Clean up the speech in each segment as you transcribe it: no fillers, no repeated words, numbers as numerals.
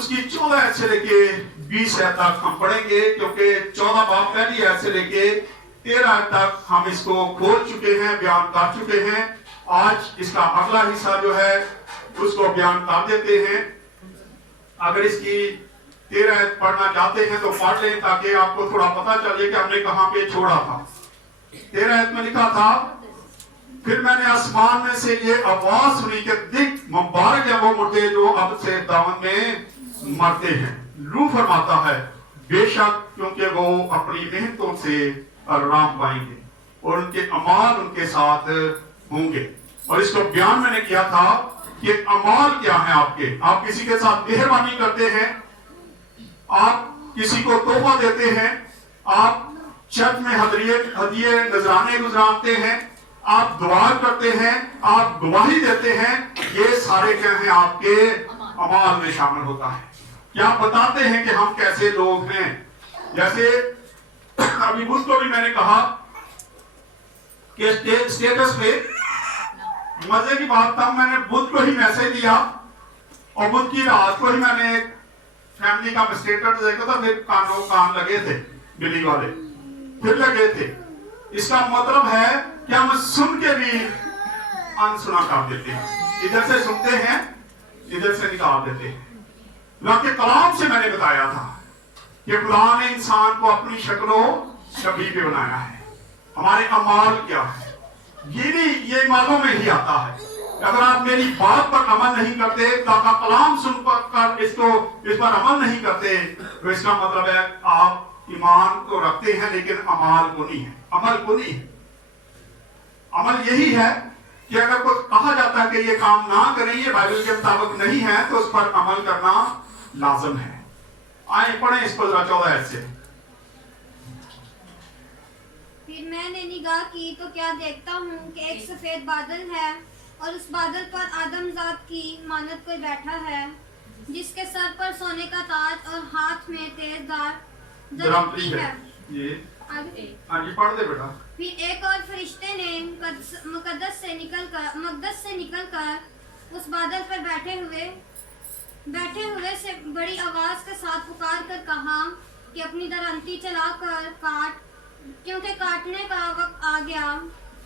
اس کی 14 آیت سے لے کے 20 آیت تک ہم پڑھیں گے، کیونکہ 14 باب پہلی آیت سے لے کے 13 آیت تک ہم اس کو کھول چکے ہیں، بیان کر چکے ہیں۔ آج اس کا اگلا حصہ جو ہے اس کو بیان کر دیتے ہیں۔ اگر اس کی 13 آیت پڑھنا چاہتے ہیں تو پڑھ لیں، تاکہ آپ کو تھوڑا پتہ چلے کہ ہم نے کہاں پہ چھوڑا تھا۔ 13 آیت میں لکھا تھا، پھر میں نے آسمان میں سے یہ آواز سنی کہ دیکھ مبارک ہے وہ مردے جو اب سے دامن میں مرتے ہیں۔ روح فرماتا ہے بے شک کیونکہ وہ اپنی محنتوں سے آرام پائیں گے اور ان کے اعمال ان کے ساتھ ہوں گے۔ اور اس کو بیان میں نے کیا تھا کہ اعمال کیا ہیں آپ کے۔ آپ کسی کے ساتھ مہربانی کرتے ہیں، آپ کسی کو تحفہ دیتے ہیں، آپ چرچ میں ہدیے نذرانے گزراتے ہیں، آپ دعا کرتے ہیں، آپ گواہی دیتے ہیں، یہ سارے کیا ہیں آپ کے اعمال میں شامل ہوتا ہے۔ کیا بتاتے ہیں کہ ہم کیسے لوگ ہیں۔ جیسے ابھی بدھ کو بھی میں نے کہا کہ اسٹیٹس پہ مزے کی بات تھا، میں نے بدھ کو ہی میسج دیا اور بدھ کی رات کو ہی میں نے فیملی کا اسٹیٹس دیکھا تھا، پھر کان لگے تھے بلی والے، پھر لگے تھے۔ اس کا مطلب ہے کہ ہم سن کے بھی انسنا کر دیتے ہیں، ادھر سے سنتے ہیں ادھر سے نکال دیتے ہیں۔ اللہ کے کلام سے میں نے بتایا تھا کہ خدا نے انسان کو اپنی شکل و شبیہ پہ بنایا ہے۔ ہمارے اعمال کیا ہے یہ نہیں، یہ اعمالوں میں ہی آتا ہے۔ اگر آپ میری بات پر عمل نہیں کرتے، اللہ کا کلام سن کر اس پر عمل نہیں کرتے، تو اس کا مطلب ہے آپ ایمان کو رکھتے ہیں لیکن عمل کو نہیں ہے، عمل کو نہیں ہے۔ عمل یہی ہے کہ اگر کوئی کہا جاتا ہے کہ یہ کام نہ کریں، یہ بائبل کے مطابق نہیں ہے، تو اس پر عمل کرنا لازم ہے۔ آئیں پڑھیں اس کو ذرا 14 آیت سے۔ پھر میں نے نگاہ کی تو کیا دیکھتا ہوں کہ ایک سفید بادل ہے، اور اس بادل پر آدم ذات کی مانند کوئی بیٹھا ہے، جس کے سر پر سونے کا تاج اور ہاتھ میں تیز دار درمتی ہے۔ ہاں جی پڑھ دے بیٹا۔ پھر ایک اور فرشتے نے مقدس سے نکل کر اس بادل پر بیٹھے ہوئے سے بڑی آواز کے ساتھ پکار کر کہا کہ اپنی درنتی چلا کر کاٹ، کیونکہ کاٹنے کا وقت آ گیا،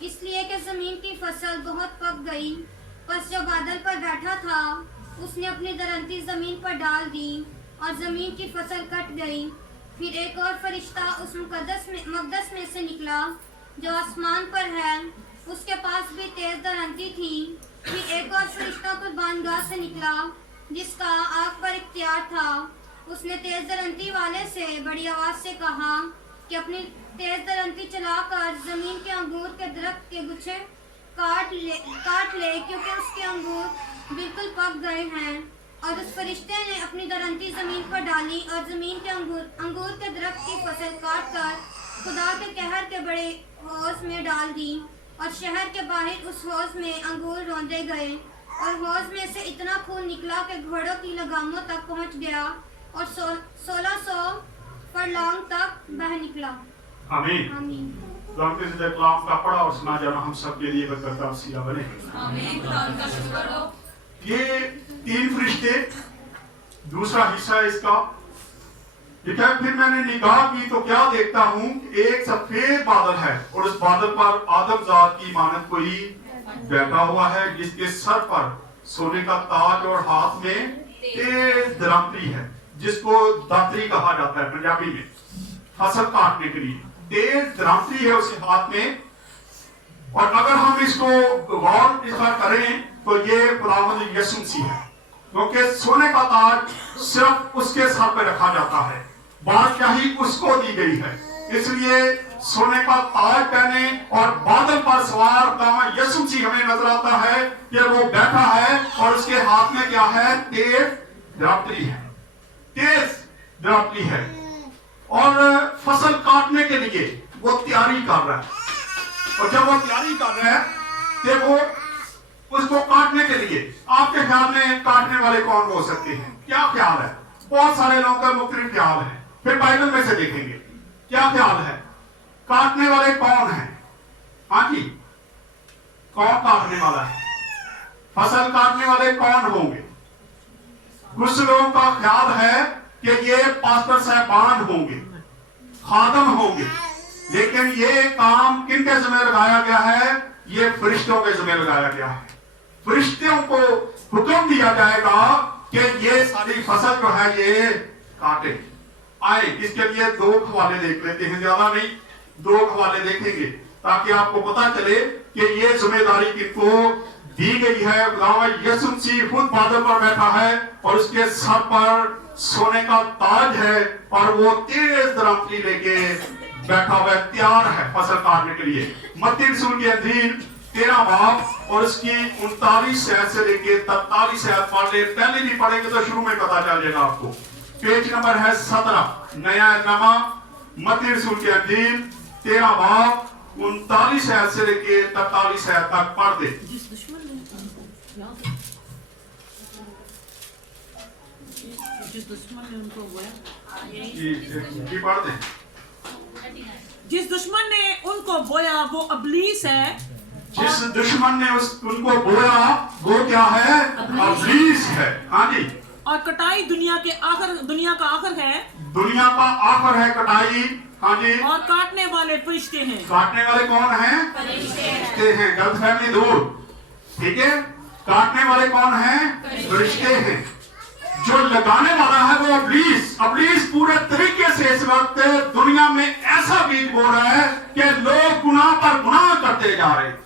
اس لیے کہ زمین کی فصل بہت پک گئی۔ پس جو بادل پر بیٹھا تھا اس نے اپنی درنتی زمین پر ڈال دی اور زمین کی فصل کٹ گئی۔ پھر ایک اور فرشتہ اس مقدس میں سے نکلا جو آسمان پر ہے، اس کے پاس بھی تیز درنتی تھی۔ پھر ایک اور فرشتہ قربان گاہ سے نکلا جس کا آگ پر اختیار تھا، اس نے تیز درنتی والے سے بڑی آواز سے کہا کہ اپنی تیز درنتی چلا کر زمین کے انگور کے درخت کے گچھے کاٹ لے کیونکہ اس کے انگور بالکل پک گئے ہیں۔ اور اس فرشتے نے اپنی درنتی زمین پر ڈالی اور زمین کے انگور کے درخت کی فصل کاٹ کر خدا کے قہر کے بڑے حوض میں ڈال دی، اور شہر کے باہر اس حوض میں انگور روندے گئے، اور حوض میں سے اتنا خون نکلا کہ گھوڑوں کی لگاموں تک پہنچ گیا اور 1600 فرلانگ تک بہہ نکلا۔ آمین۔ آمین۔ خدا کے زندہ کلام کا پڑھا اور سنا جانا ہم سب کے لیے برکت کا وسیلہ بنے۔ آمین۔ خدا کا شکر ہو۔ یہ 3 فرشتے، دوسرا حصہ اس کا لکھا ہے، پھر میں نے نگاہ کی تو کیا دیکھتا ہوں کہ ایک سفید بادل ہے، اور اس بادل پر آدم ذات کی مانند کوئی بیٹھا ہوا ہے، جس کے سر پر سونے کا تاج اور ہاتھ میں تیز درمتی ہے، جس کو داتری کہا جاتا ہے پنجابی میں، فصل کاٹنے کے لیے تیز درمتی ہے اس کے ہاتھ میں۔ اور اگر ہم اس کو غور اس پر کریں تو یہ خداوند یسوع مسیح ہے، کیونکہ سونے کا تاج صرف اس کے سر پہ رکھا جاتا ہے، بادشاہی اس کو دی گئی ہے، اس لیے سونے کا تاج پہنے اور بادل پر سوار خداوند یسوع مسیح ہمیں نظر آتا ہے کہ وہ بیٹھا ہے اور اس کے ہاتھ میں کیا ہے؟ تیز درمتی ہے، تیز درمتی ہے، اور فصل کاٹنے کے لیے وہ تیاری کر رہا ہے۔ اور جب وہ تیاری کر رہا ہے کہ وہ اس کو کاٹنے کے لیے، آپ کے خیال میں کاٹنے والے کون ہو سکتے ہیں؟ کیا خیال ہے؟ بہت سارے لوگوں کا مختلف خیال ہے، پھر بائبل میں سے دیکھیں گے کیا خیال ہے کاٹنے والے کون ہیں۔ ہاں جی، کون کاٹنے والا ہے؟ فصل کاٹنے والے کون ہوں گے؟ कुछ लोगों का ख्याल है कि ये पास्टर साहबान होंगे, खादम होंगे, लेकिन ये काम किनके जिम्मे लगाया गया है? ये फरिश्तों के जिम्मे लगाया गया है। फरिश्तों को हुक्म दिया जाएगा कि ये सारी फसल जो है ये काटे। आए इसके लिए 2 हवाले देख लेते हैं, ज्यादा नहीं, 2 हवाले देखेंगे ताकि आपको पता चले कि ये जिम्मेदारी किनको दी गई है। खुदावंद यीशु मसीह खुद बादल पर बैठा है और उसके सर पर सोने का ताज है और वो तेज दरांती लेके बैठा हुआ तैयार है फसल काटने के लिए। मत्ती रसूल के अधीन 13 बाब और उसकी 39 आयत से लेके 43 आयत पढ़ ले। पहले भी पढ़ेंगे तो शुरू में पता चल जाएगा आपको। पेज नंबर है 17, नया नामा, मत्ती रसूल के अधीन 13 बाब 39 आयत से लेके 43 आयत तक पढ़ दे। जिस दुश्मन ने उनको बोया, जी पढ़ दे। जिस दुश्मन ने उनको बोया वो अबलीस है। जिस दुश्मन ने उनको बोया वो क्या है? अबलीस है। हाँ जी। और कटाई दुनिया का आखिर है। दुनिया का आखिर है कटाई। हाँ जी। और काटने वाले फरिश्ते हैं। काटने वाले कौन हैं? फरिश्ते हैं। गलतफहमी दूर, ठीक है। काटने वाले कौन हैं? फरिश्ते हैं। जो लगाने वाला है वो अबलीस पूरे तरीके से इस वक्त दुनिया में ऐसा बीज बो रहा है कि लोग गुनाह पर गुनाह करते जा रहे हैं,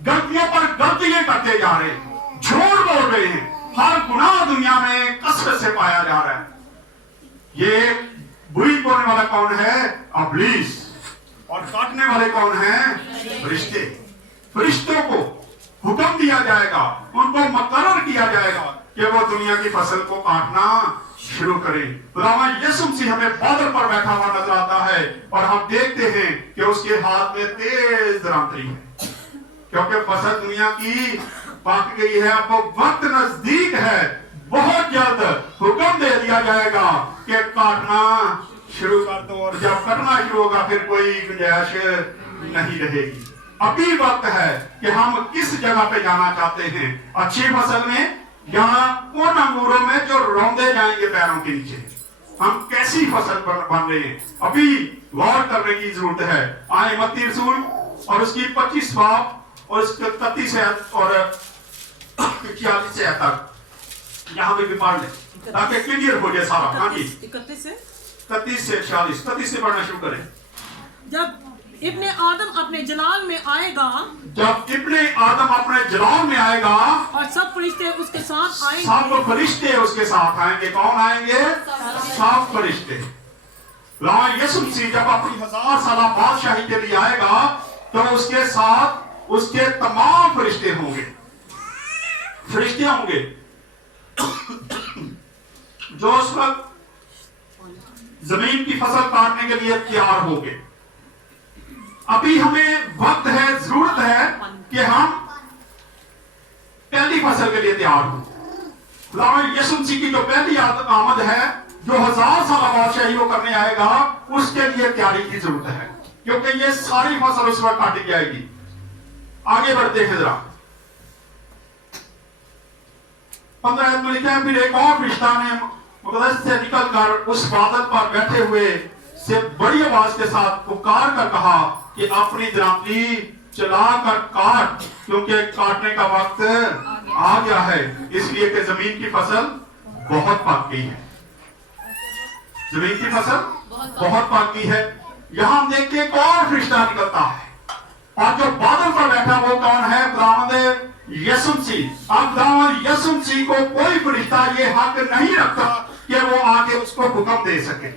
गलतियों पर गलतियां करते जा रहे हैं, झूठ बोल रहे हैं, हर गुनाह दुनिया में कसरत से पाया जा रहा है। ये बुरी बोलने वाला कौन है? अबलीस। और काटने वाले कौन हैं? फरिश्ते। फरिश्तों को हुक्म दिया जाएगा, उनको मुकर्रर किया जाएगा कि वो दुनिया की फसल को काटना शुरू करें। खुदावंद यीशु मसीह हमें बादल पर बैठा हुआ नजर आता है और हम देखते हैं कि उसके हाथ में तेज दरांतरी है, क्योंकि फसल दुनिया की पक गई है। अब वो वक्त नजदीक है, बहुत जल्द हुक्म दे दिया जाएगा कि काटना शुरू कर दो, और जब कटना शुरू होगा फिर कोई गुंजाइश नहीं रहेगी। अभी वक्त है कि हम किस जगह पे जाना चाहते हैं, अच्छी फसल में या उन अंगूरों में जो रौंदे जाएंगे पैरों के नीचे। हम कैसी फसल बन रहे हैं, अभी गौर करने की जरूरत है। आए मत्ती रसूल और उसकी 25 बाब और उसके 33 और 46 तक यहाँ पे भी पढ़ ले ताकि क्लियर हो जाए सारा। हाँ जी। 31 से 33 से 46, 33 से पढ़ना शुरू करें। जब इब्ने आदम अपने जलाल में आएगा, जब इब्ने आदम अपने जलाल में आएगा और सब फरिश्ते उसके साथ आएंगे, सब फरिश्ते उसके साथ आएंगे। कौन आएंगे? सब फरिश्ते। यीशु मसीह जब अपनी 1000 साल बादशाही के लिए आएगा तो उसके साथ उसके तमाम फरिश्ते होंगे, फरिश्ते होंगे जो उस वक्त जमीन की फसल काटने के लिए तैयार होंगे। अभी हमें वक्त है, जरूरत है कि हम पहली फसल के लिए तैयार हो। खुदावंद यीशु मसीह की जो पहली आमद है, जो 1000 साल बादशाही वो करने आएगा, उसके लिए तैयारी की जरूरत है, क्योंकि ये सारी फसल उस वक्त काटी जाएगी। आगे बढ़ते हैं जरा। 15 में लिखा है, फिर एक और फरिश्ता ने मुकद्दस से निकलकर उस बादल पर बैठे हुए से बड़ी आवाज के साथ पुकार कर कहा कि अपनी दरांती चला कर काट, क्योंकि काटने का वक्त आ गया है, इसलिए कि जमीन की फसल बहुत पक गई है। जमीन की फसल बहुत पक गई है। यहां हम देखते हैं कौन फरिश्ता निकलता है, और जो बादल पर बैठा वो कौन है? खुदावंद यीशु मसीह। अब खुदावंद यीशु मसीह को कोई फरिश्ता ये हक नहीं रखता कि वो आगे उसको हुक्म दे सके,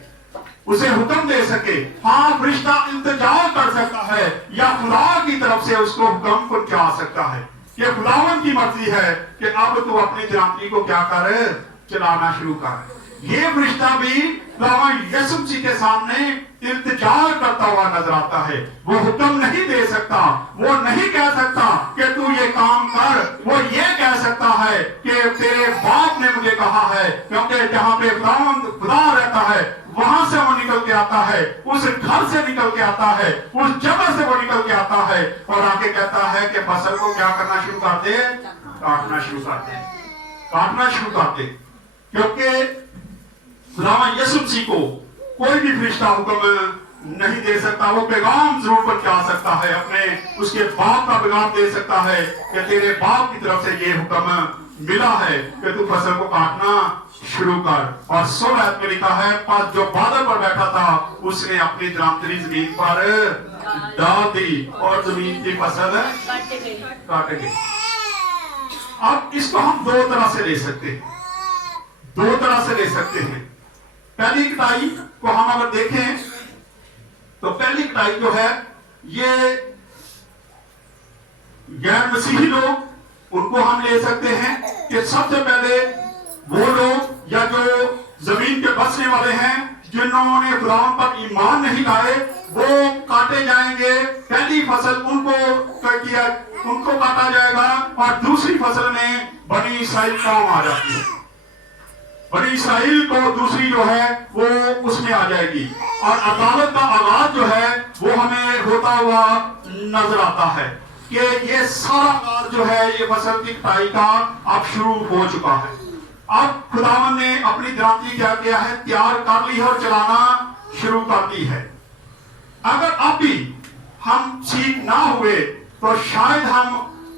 उसे हुक्म दे सके। हाँ, फरिश्ता इंतजार कर सकता है या खुदा की तरफ से उसको हुक्म पहुंचा सकता है कि खुदावंद की मर्जी है कि अब तू अपनी दरांती को क्या कर, चलाना शुरू कर। ये फरिश्ता भी खुदावंद यीशु मसीह के सामने इंतजार करता हुआ नजर आता है। वो हुक्म नहीं दे सकता, वो नहीं कह सकता कि तू ये काम कर, वो ये कह सकता है कि तेरे बाप ने मुझे कहा है, क्योंकि जहां पे खुदा रहता है वहां से वो निकल के आता है, उस घर से निकल के आता है, उस जगह से वो निकल के आता है और आके कहता है कि फसल को क्या करना शुरू कर दे? काटना शुरू कर दे, काटना शुरू कर दे। क्योंकि खुदावंद यीशु मसीह को कोई भी फरिश्ता हुक्म नहीं दे सकता। वो पैगाम जरूर बन के आ सकता है, अपने उसके बाप का पैगाम दे सकता है कि तेरे बाप की तरफ से ये हुक्म मिला है कि तू फसल को काटना शुरू कर। और 16 आयत में लिखा है, पर जो बादल पर बैठा था उसने अपनी दरामदरी जमीन पर डाल दी और जमीन की फसल काट गई। अब इसको हम दो तरह से ले सकते हैं, दो तरह से ले सकते हैं। पहली कटाई को हम अगर देखें तो पहली कटाई जो है ये गैर मसीही लोग, उनको हम ले सकते हैं कि सबसे पहले वो लोग या जो जमीन पे बसने वाले हैं जिन्होंने खुदावंद पर ईमान नहीं लाए, वो काटे जाएंगे। पहली फसल उनको काटा जाएगा और दूसरी फसल में बनी इस्राएल कौम आ जाती है। बनी इस्राएल को दूसरी जो है वो उसमें आ जाएगी और अदालत का आगाज जो है वो हमें होता हुआ नजर आता है कि ये सारा आगाज जो है ये फसल की कटाई का अब शुरू हो चुका है। अब खुदावंद ने अपनी दरामदी क्या किया है, तैयार कर ली है और चलाना शुरू कर दी है। अगर अब भी हम ठीक ना हुए तो शायद हम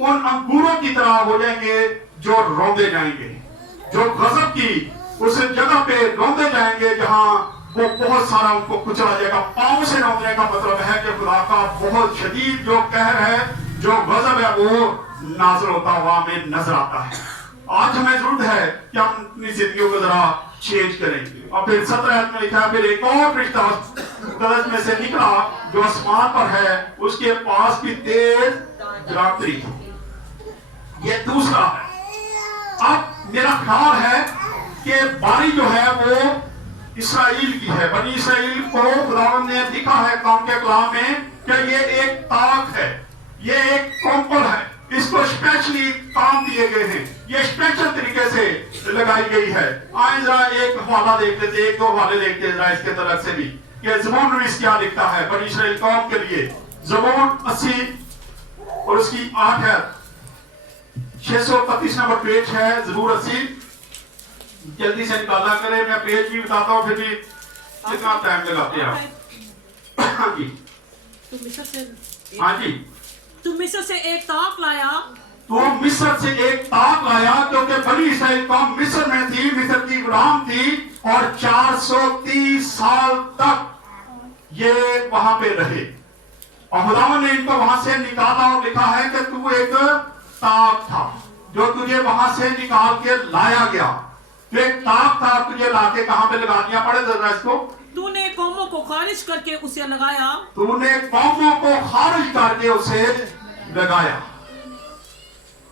उन अंगूरों की तरह हो जाएंगे जो रौंदे जाएंगे, जो गजब की उस जगह पे रौंदे जाएंगे जहां वो बहुत सारा उनको कुचला जाएगा। पांव से रौंदने का मतलब है कि खुदा का बहुत शदीद जो कहर है, जो गजब है, वो नाज़िल होता हुआ हमें नजर आता है। आज हमें जरूरत है कि हम अपनी जिंदगियों को जरा चेंज करें। और फिर 17 आयत में लिखा है, फिर एक और फरिश्ता गदज में से निकला जो आसमान पर है, उसके पास भी तेज दरामदरी थी। ये दूसरा है। अब मेरा ख्याल है कि बारी जो है वो इस्राएल की है। बनी इस्राएल को खुदावंद ने लिखा है काम के कलाम में कि ये एक ताक है, ये एक कॉम्पल है, इसको स्पेशली काम दिए गए हैं, ये स्पेशल तरीके से लगाई गई है। आए जरा एक हवाला देख लेते, एक दो हवाले देखते जरा इसके तरफ से भी कि ज़बूर नवीस क्या लिखता है बनी इस्राएल कौम के लिए। ज़बूर 80 और उसकी 8 है, 635 नंबर पेज है ज़बूर 80। जल्दी से निकाला करें, मैं पेज भी बताता हूँ फिर भी कितना टाइम लगाते हैं आप। हाँ जी, हाँ जी। तू मिस्र से एक ताक लाया, तो मिस्र से एक ताक लाया क्योंकि बनी इस्राएल कौम मिस्र में थी, मिस्र की गुलाम थी और 430 साल तक ये वहां पे रहे। और खुदावंद ने इनको वहां से निकाला और लिखा है कि तू एक ताक था जो तुझे वहां से निकाल के लाया गया। तो एक ताक था, तुझे लाके कहां पे लगा दिया? पढ़े जरा इसको। तूने कौमों को खारिज करके उसे लगाया, तूने कौमों को खारिज करके उसे लगाया।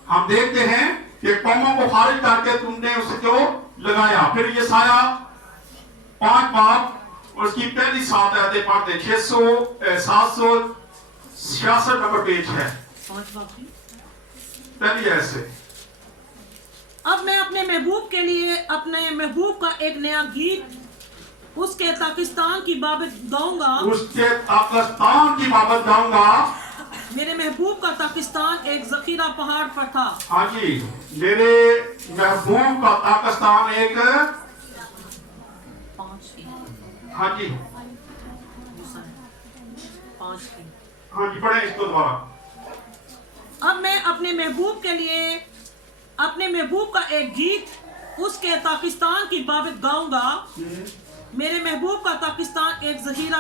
हम देखते हैं कि कौमों को खारिज करके तुमने उसे क्यों लगाया। फिर ये साया 5 बाब और उसकी पहली 7 आयतें पढ़ते। 766 नंबर पेज है, 5 बाकी। पहली ऐसे। अब मैं अपने महबूब के लिए अपने महबूब का एक नया गीत उसके पाकिस्तान की बाबत गाऊंगा। उसके पाकिस्तान की बाबत गाऊंगा। मेरे महबूब का पाकिस्तान एक जखीरा पहाड़ पर था। हाँ जी, मेरे महबूब का पाकिस्तान एक, हाँ जी, 5 की। हाँ जी, पढ़े इसको दोबारा। अब मैं अपने महबूब के लिए अपने महबूब का एक गीत उसके पाकिस्तान की बाबत गाऊंगा। मेरे महबूब का पाकिस्तान एक जहीरा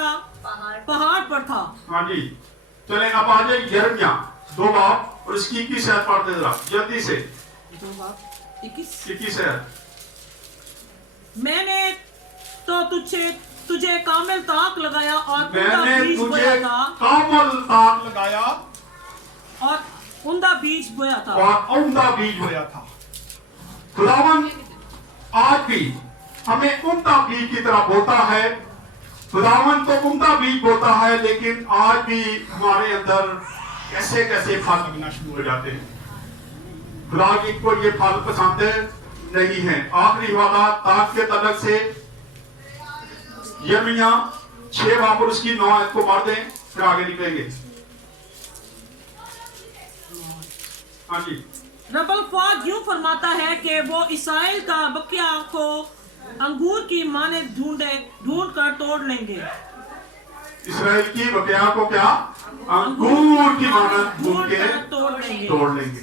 पहाड़ पर था। हाँ जी, चले अब आ जाए यिर्मयाह 2 बाब और इसकी 21 आयत पढ़ते जरा जल्दी से। 2 बाब 21 आयत। मैंने तो तुझे कामिल ताक लगाया और उमदा मैंने बीज तुझे बोया था कामिल ताक लगाया और उमदा बीज बोया था। और उम्दा बीज बोया था। खुदावंद आज भी हमें उम्दा बीज की तरह बोता है। खुदावंद तो उम्दा बीज बोता है, लेकिन आज भी हमारे अंदर कैसे कैसे फल लगना शुरू हो जाते हैं। खुदा जी को ये फल पसंद नहीं है। आखिरी वाला ताक के तलक से यिर्मयाह 6 बाब और उसकी 9 आयत को पढ़ दें, फिर आगे निकलेंगे। हाँ जी, रब्बुल फ़ौज यूं फरमाता है कि वो इसराइल का बकिया को अंगूर की माने ढूंढ कर तोड़ लेंगे। इसराइल की बकिया को क्या अंगूर की मानद ढूंढ के तोड़ लेंगे।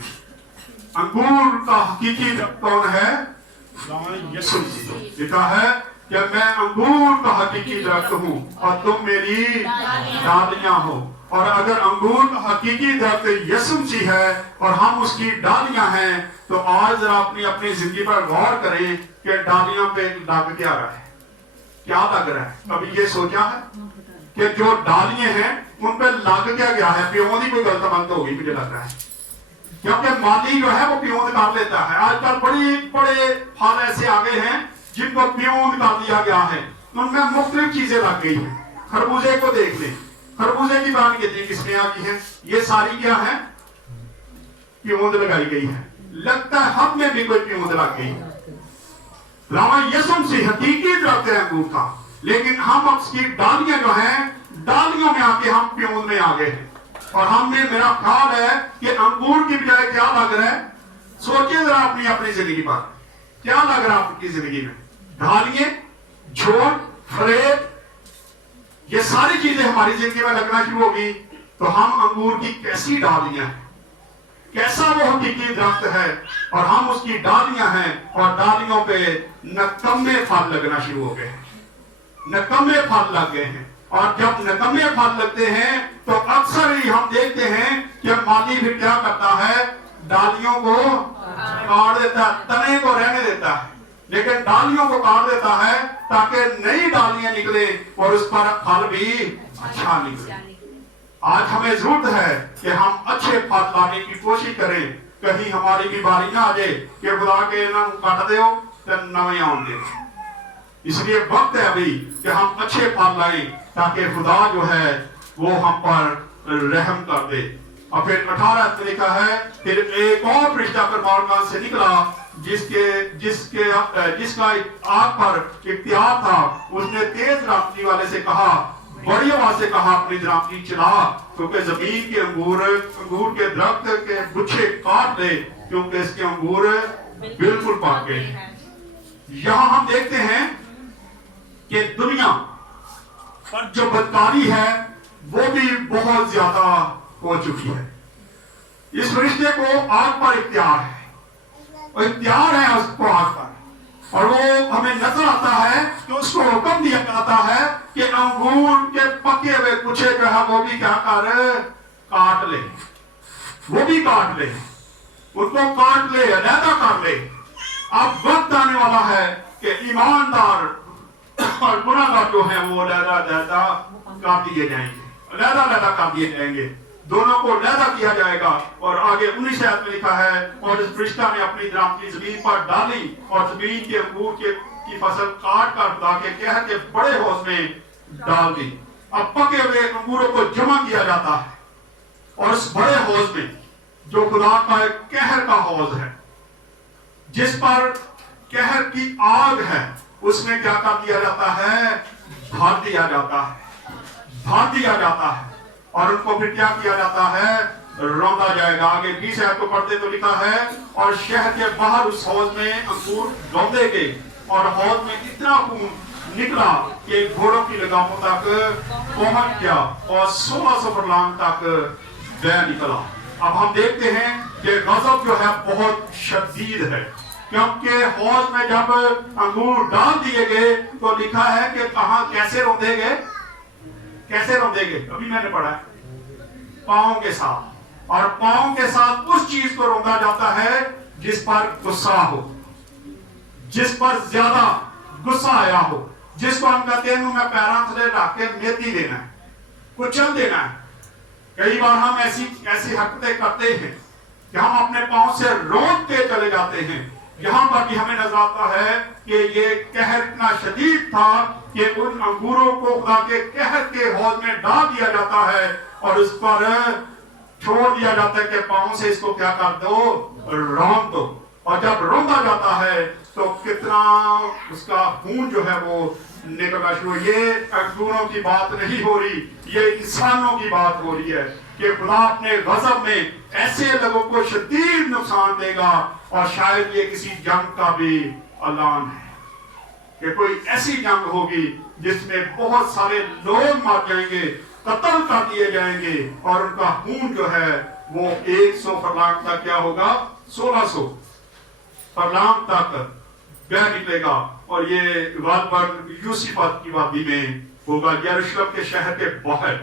अंगूर का हकीकी कौन है? यीशु मसीह। लिखा है कि मैं अंगूर का हकीकी दरख्त हूँ और तुम मेरी डालियां हो। और अगर अंगूर का हकीकी दरख्त यीशु मसीह है और हम उसकी डालियां हैं, तो आज जरा अपनी अपनी जिंदगी पर गौर करें कि डालियां पे लग क्या रहा है, क्या लग रहा है। कभी ये सोचा है कि जो डालियां हैं उन पे लग क्या गया है? प्यों की कोई गलत बात होगी, मुझे लग रहा है, क्योंकि माली जो है वो प्यों निकाल लेता है। आजकल बड़े फल ऐसे आ गए हैं जिनको प्यों निकाल दिया गया है, उनमें मुख्तलिफ चीजें लग गई हैं। खरबूजे को देख लें, खरबूजे की बात कहती है किसने आ गई है? ये सारी क्या है? प्योंद लगाई गई है। लगता है हम में भी कोई प्योंद लग गई है। रामा यीशु मसीह हकीकी दरख्त है अंगूर का, लेकिन हम उसकी डालियां जो हैं, डालियों में आके हम प्योंद में आ गए हैं। और हमने, मेरा ख्याल है कि अंगूर की बजाय क्या लग रहा है? सोचिए जरा अपनी अपनी जिंदगी पर, क्या लग रहा है आपकी जिंदगी में? डालियां, झोट, फरेब, ये सारी चीजें हमारी जिंदगी में लगना शुरू होगी, तो हम अंगूर की कैसी डालियां हैं, कैसा वो हकीकी दरख्त है, और हम उसकी डालियां हैं, और डालियों पे नकम्मे फल लगना शुरू हो गए हैं। नकम्मे फल लग गए हैं, और जब नकम्मे फल लगते हैं तो अक्सर ही हम देखते हैं कि माली भी क्या करता है? डालियों को काट देता है, तने को रहने देता है, लेकिन डालियों को काट देता है ताकि नई डालियां निकले और उस पर फल भी अच्छा निकले। आज हमें जरूरत है कि हम अच्छे फल लाने की कोशिश करें, कहीं हमारी भी बारी ना आ जाए कि खुदा के नाम काट दो तो नवे आउन दे। इसलिए वक्त है अभी कि हम अच्छे फल लाएं ताकि खुदा जो है वो हम पर रहम कर दे। और फिर 18 में लिखा है, फिर एक और फरिश्ता परमात्मा से निकला जिसका आग पर इख्तियार था। उसने तेज रामती वाले से कहा, बड़ी आवाज से कहा, अपनी रामती चला, क्योंकि जमीन के अंगूर के दरख्त के गुच्छे काट ले, क्योंकि इसके अंगूर बिल्कुल पक गए। यहां हम देखते हैं कि दुनिया पर जो बदकारी है वो भी बहुत ज्यादा हो चुकी है। इस फरिश्ते को आग पर इख्तियार है, और इख्तियार है उसको आग पर, और वो हमें नजर आता है कि उसको हुक्म दिया जाता है कि अंगूर के पके हुए गुच्छे जो है वो भी क्या कर, काट ले, वो भी काट ले, उनको काट ले, अलहदा कर ले। अब वक्त आने वाला है कि ईमानदार और गुनाहगार जो है वो अलहदा कर दिए जाएंगे, अलहदा कर दिए जाएंगे, दोनों को अलहदा किया जाएगा। और आगे 19 आयत में लिखा है, और इस फरिश्ता ने अपनी दरामती जमीन पर डाली और जमीन के अंगूर की फसल काट कर खुदा के कहर के बड़े हौज में डाल दी। अब पके हुए अंगूरों को जमा किया जाता है, और उस बड़े हौज में जो खुदा का एक कहर का हौज है, जिस पर कहर की आग है, उसमें क्या कर दिया जाता है? भर दिया जाता है, भर दिया जाता है, और उनको फिर क्या किया जाता है? रौंदा जाएगा। आगे 20 आयत को पढ़ते तो लिखा है, और शहर के बाहर उस हौज में अंगूर रौंदे गए, और हौज में इतना खून निकला कि घोड़ों की लगामों तक पहुंच गया, और 1600 फरलांग तक बह निकला। अब हम देखते हैं कि गजब जो है बहुत शदीद है, क्योंकि हौज में जब अंगूर डाल दिए गए तो लिखा है कि कहां कैसे रौंदे गए, कैसे रौंदे गए? अभी मैंने पढ़ा है, पांव के साथ, और पांव के साथ उस चीज को रौंदा जाता है जिस पर गुस्सा हो, जिस पर ज्यादा गुस्सा आया हो, जिसको हम कहते हैं मैं पैरों से रख के मेथी देना है, कुचल देना है। कई बार हम ऐसी हरकतें करते हैं कि हम अपने पांव से रोकते चले जाते हैं। यहाँ पर भी हमें नजर आता है कि ये कहर इतना शदीद था कि उन अंगूरों को खुदा के कहर के हौज में डाल दिया जाता है, और उस पर छोड़ दिया जाता है कि पांव से इसको क्या कर दो, रौंद दो। और जब रौंदा जाता है तो कितना उसका खून जो है वो निकलना शुरू। ये अंगूरों की बात नहीं हो रही, ये इंसानों की बात हो रही है। कि खुदा अपने गजब में ऐसे लोगों को शदीद नुकसान देगा, और शायद ये किसी जंग का भी ऐलान है कि कोई ऐसी जंग होगी जिसमें बहुत सारे लोग मार जाएंगे, कत्ल कर दिए जाएंगे, और उनका खून जो है वो 100 फरलांग तक क्या होगा, 1600 फरलांग तक बह निकलेगा। और ये गालबन यूसुफात की वादी में होगा, यरूशलेम के शहर के बाहर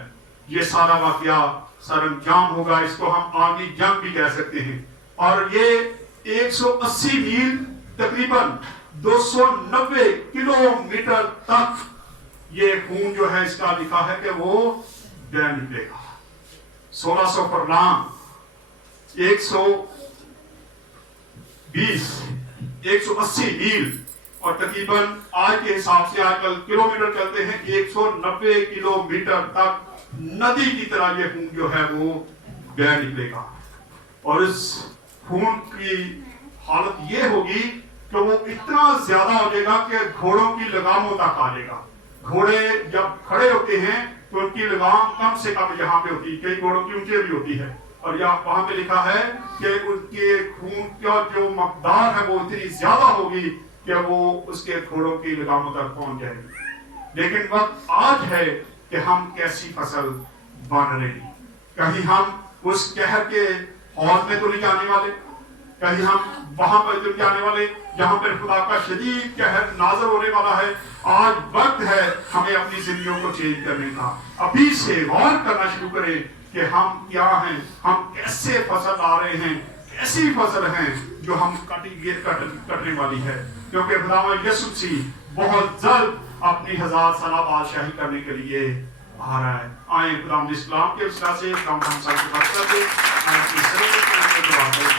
ये सारा वाकया सरंजाम होगा। इसको हम आगी जंग भी कह सकते हैं। और ये 180 मील तकरीबन 290 किलोमीटर तक ये खून जो है इसका लिखा है कि वो बह निकलेगा। 1600 फरलांग, 180 मील, और तकरीबन आज के हिसाब से आजकल किलोमीटर चलते हैं, 190 किलोमीटर तक नदी की तरह ये खून जो है वो बह निकलेगा। और इस खून की हालत ये होगी कि वो इतना ज्यादा हो जाएगा कि घोड़ों की लगामों तक आ जाएगा। घोड़े जब खड़े होते हैं तो उनकी लगाम कम से कम यहाँ पे होती है, कई घोड़ों की ऊंचे भी होती है, और यहाँ वहां पे लिखा है कि उनके खून का जो मकदार है वो इतनी ज्यादा होगी कि वो उसके घोड़ों की लगामों तक पहुंच जाएगी। लेकिन वक्त आज है कि हम कैसी फसल बन रही, कहीं हम उस कहर के हौज में तो नहीं जाने वाले, कहीं हम वहां पर तो जाने वाले जहां पर खुदा का शदीद कहर नाज़र होने वाला है। आज वक्त है हमें अपनी जिंदगियों को चेंज करने का। अभी से गौर करना शुरू करें कि हम क्या हैं, हम कैसे फसल ला रहे हैं, कैसी फसल है जो हम कटने वाली है, क्योंकि खुदावंद यीशु मसीह बहुत जल्द अपनी 1000 साल बादशाही करने के लिए आ रहा है। आए खुदावंद इस्लाम के वसीला से हम सबको बरकत दे। मैं अपनी सर्वश्रेष्ठ दुआ करूं।